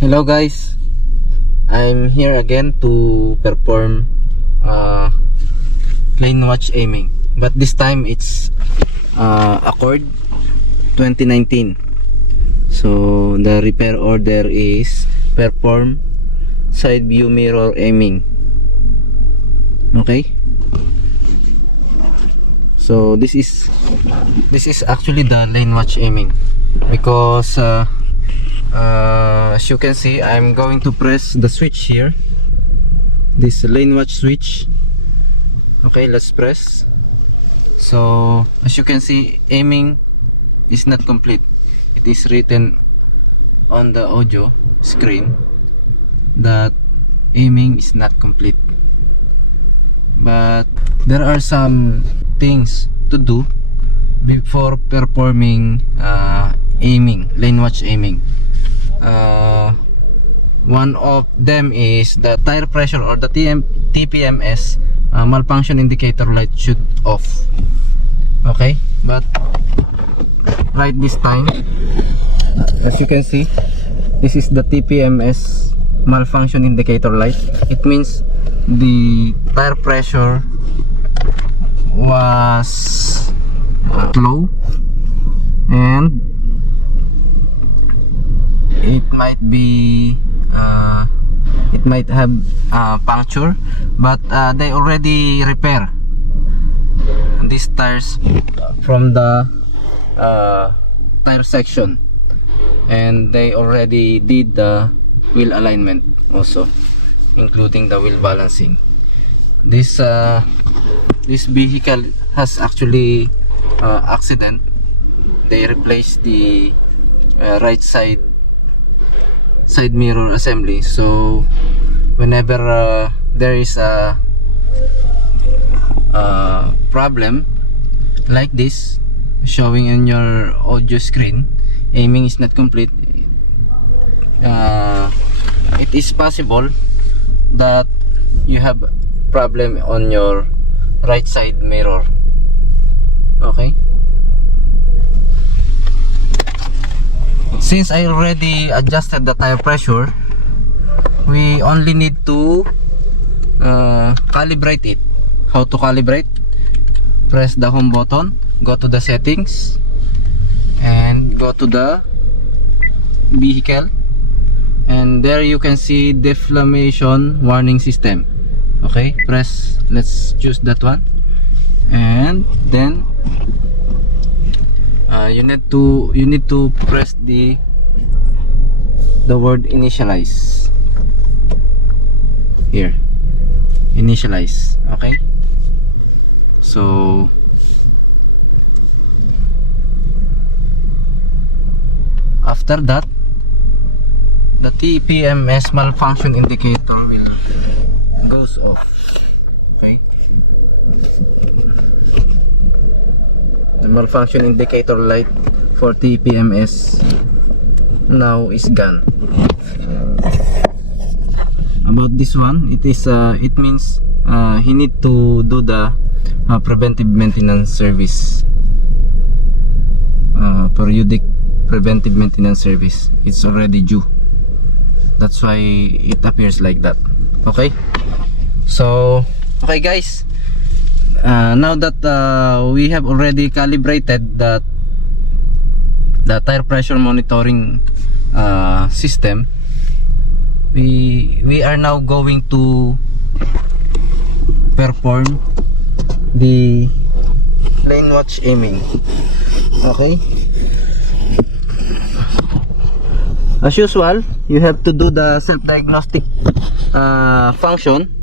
Hello guys, I'm here again to perform lane watch aiming, but this time it's Accord 2019. So the repair order is perform side view mirror aiming. Okay, so this is actually the lane watch aiming, because as you can see, I'm going to press the switch here, this lane watch switch. Okay, let's press. So as you can see, aiming is not complete. It is written on the audio screen that aiming is not complete, but there are some things to do before performing aiming, lane watch aiming. One of them is the tire pressure, or the TPMS malfunction indicator light should off. Okay, but right this time, as you can see, this is the TPMS malfunction indicator light. It means the tire pressure was low, and it might have puncture, but they already repair these tires from the tire section, and they already did the wheel alignment also, including the wheel balancing. This vehicle has actually accident. They replaced the right side mirror assembly, so whenever there is a problem like this showing in your audio screen, aiming is not complete, it is possible that you have problem on your right side mirror. Okay, since I already adjusted the tire pressure, we only need to calibrate it. How to calibrate? Press the home button, go to the settings, and go to the vehicle, and there you can see deflammation warning system. Okay, press, let's choose that one, and then you need to press the word initialize here, initialize. Okay, so after that, the TPMS malfunction indicator will goes off. Okay, the malfunction indicator light for TPMS now is gone. About this one, it means he need to do the preventive maintenance service, periodic preventive maintenance service. It's already due, that's why it appears like that. Okay, so okay guys, now that we have already calibrated the tire pressure monitoring system, we are now going to perform the lane watch aiming. Okay, as usual, you have to do the self-diagnostic function,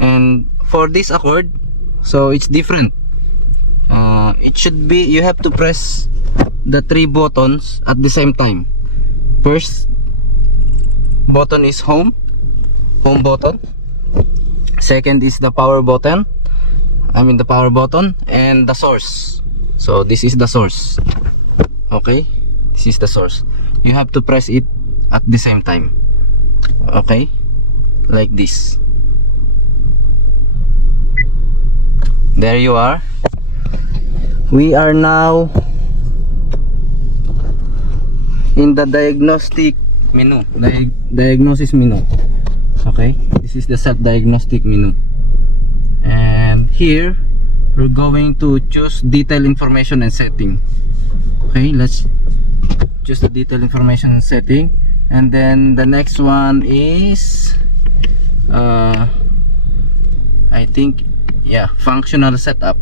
and for this Accord, so it's different. It should be, you have to press the 3 buttons at the same time. First button is home button. Second is the power button, the power button, and the source. So this is the source. Okay, this is the source. You have to press it at the same time. Okay, like this. There you are. We are now in the diagnostic menu, diagnosis menu. Okay, this is the self-diagnostic menu, and here we're going to choose detail information and setting. Okay, let's choose the detail information and setting, and then the next one is I think, yeah, functional setup.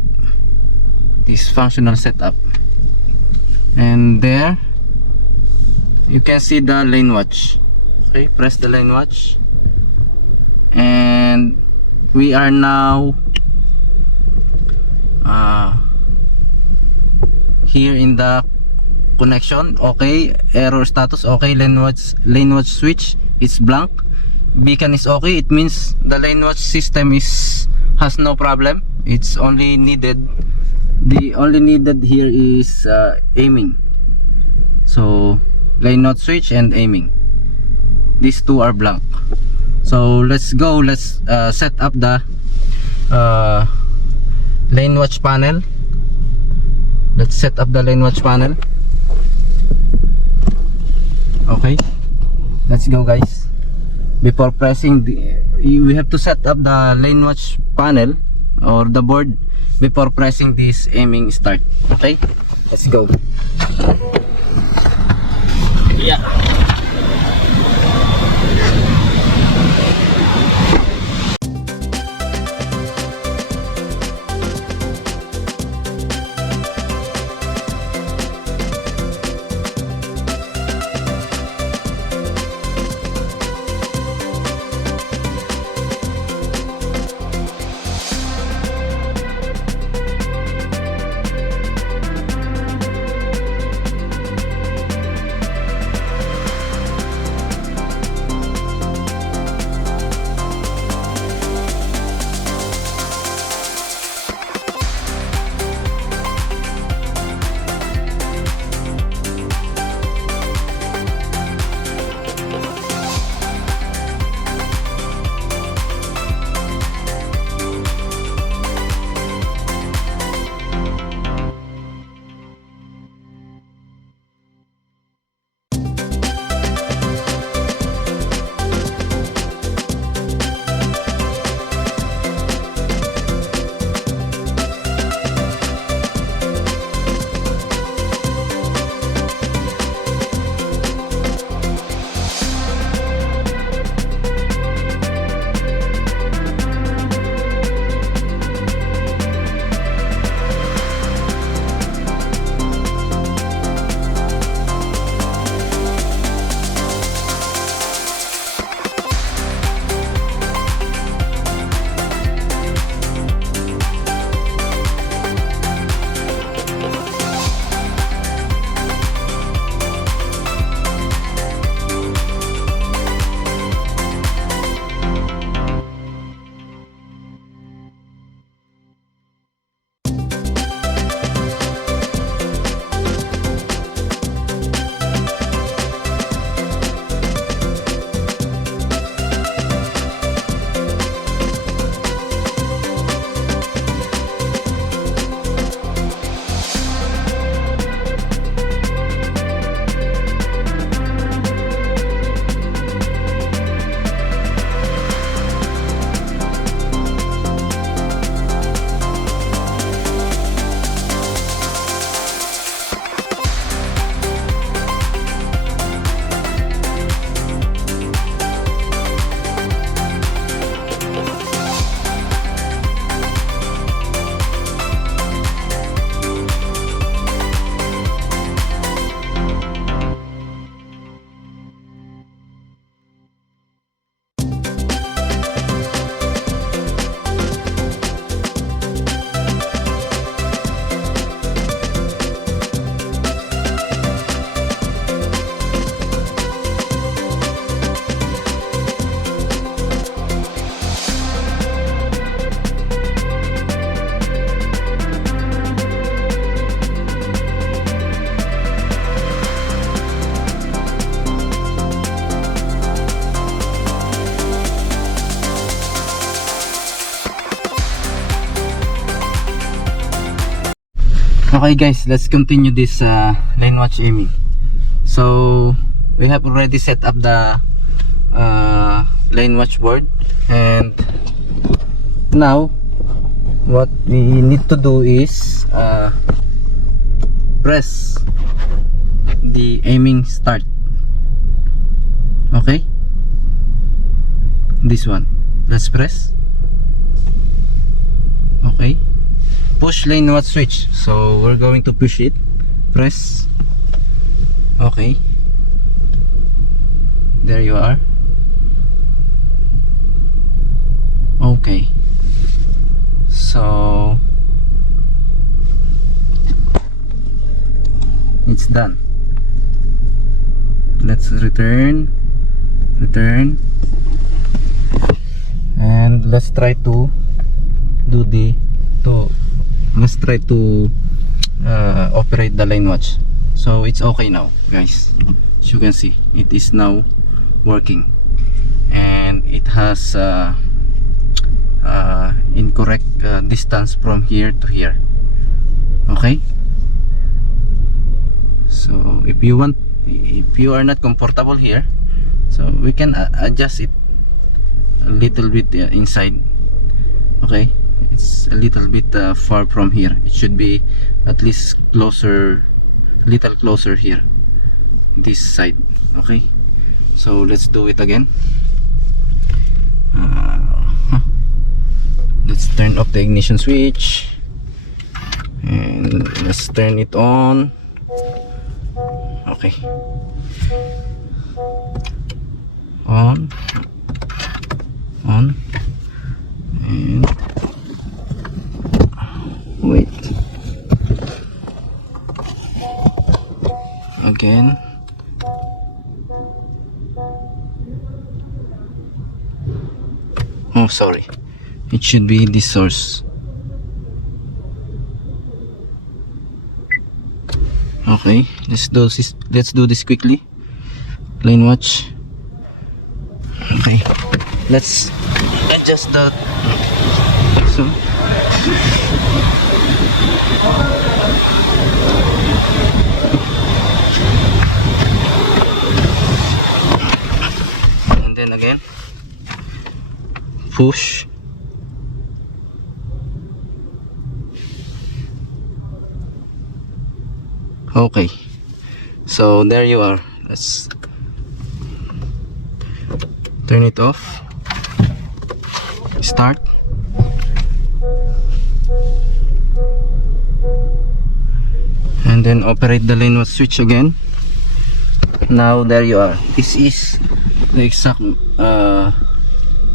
This functional setup, and there you can see the lane watch. Okay, press the lane watch, and we are now here in the connection. Okay, error status okay, lane watch switch is blank, beacon is okay. It means the lane watch system has no problem. It's only needed, the only needed here is aiming. So lane watch switch and aiming, these two are blank. So let's go, let's set up the lane watch panel. Let's set up the lane watch panel. Okay, let's go guys. Before pressing we have to set up the lane watch panel or the board before pressing this aiming start. Okay, let's go. Yeah. Okay guys, let's continue this lane watch aiming. So we have already set up the lane watch board, and now what we need to do is press the aiming start. Okay, this one, let's press. Okay, push lane watch switch, so we're going to push it. Press. Okay, there you are. Okay, so it's done. Let's return, and let's try to do let's try to operate the lane watch. So it's okay now, guys. As you can see, it is now working, and it has incorrect distance from here to here. Okay, so if you are not comfortable here, so we can adjust it a little bit inside. Okay, it's a little bit far from here. It should be at least closer, little closer here, this side. Okay, so let's do it again. Let's turn off the ignition switch, and let's turn it on. Okay, on, and wait, again. Oh, sorry, it should be this source. Okay, let's do this quickly. Lane watch. Okay, let's adjust that. So and then again, push. Okay, so there you are. Let's turn it off. Start. And then operate the lane watch switch again. Now there you are. This is the exact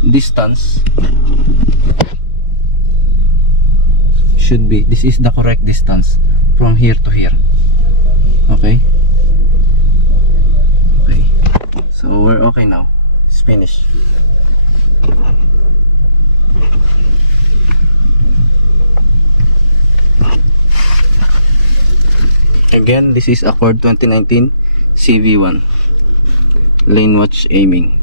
distance. Should be, this is the correct distance from here to here. Okay, so we're okay now. It's finished. Again, this is Accord 2019 CV1 lane watch aiming.